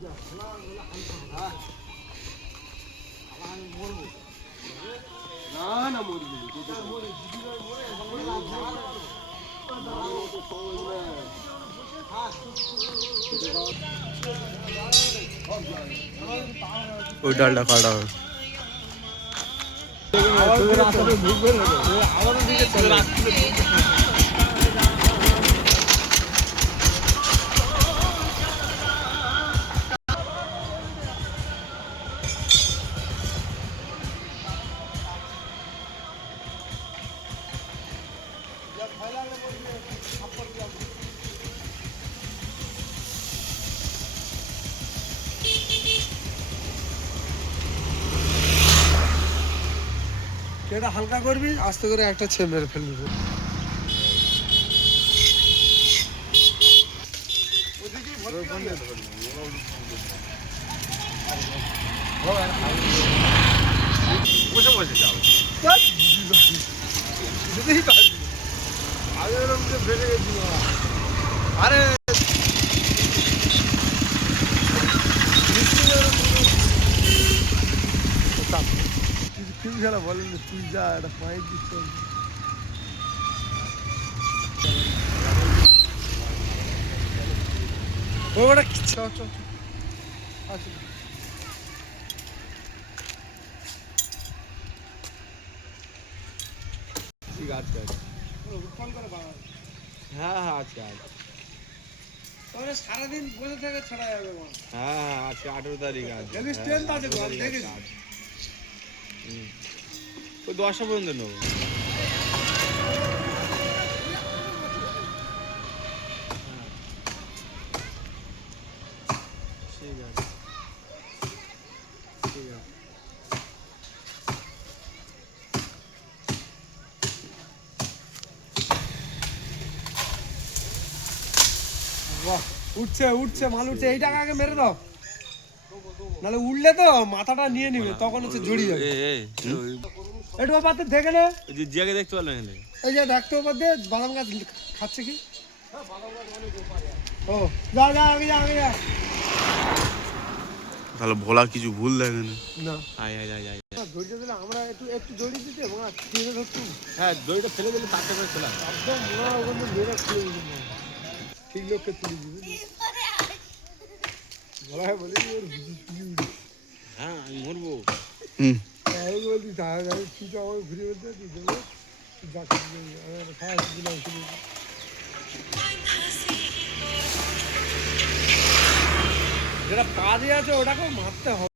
ওই ডালটা কাটা হবে। এটা হালকা করবি, আস্তে করে একটা ছেড়ে মেরে ফেলবি। বসে বসে যাও। আরে খেলা বলেন তুই যা একটা পাইপ দিচ্ছে। ওটা কি চ চ আচ্ছা ঠিক আছে। হ্যাঁ হ্যাঁ আজকে আজ তাহলে সারাদিন বসে থেকে ছাড়া যাবে। হ্যাঁ হ্যাঁ আজকে 18 তারিখ আছে। স্ট্রেন্থ আছে দেখিস। ওই 10টা পর্যন্ত নেবো। ঠিক আছে ঠিক আছে। বাহ উঠছে উঠছে মাল উঠছে। এই টাকা আগে মেরে দাও, নাহলে উঠলে তো মাথাটা নিয়ে নিবে, তখন হচ্ছে জড়িয়ে যাবে। একটু ওপাতে দেখে নে, জিয়াকে দেখতে পারলো এখানে। এই যে দেখতে ওপার দিয়ে বাদাম গাছ খাচ্ছে কি। ও যা যা আগে যা আগে যা। তাহলে ভোলা কিছু ভুল দেখে না আয় আয় আয় আয়। ধৈর্য দিলে আমরা একটু একটু জড়িয়ে দিতে এবং ফিরে ধরতুম। হ্যাঁ দড়িটা ফেলে দিলে তারটা করে ফেলা। একদম মোড়া ওখানে মেরে খুলে দিবি, ঠিক লোককে তুলে দিবি। বলা বলি হ্যাঁ আমি মরবো। আমি বলছি তুই তো আমার ঘুরে বলতে তুই দেবো যাকে সাহায্য দিলাম। যেটা কাজে আছে ওটাকেও মারতে হবে।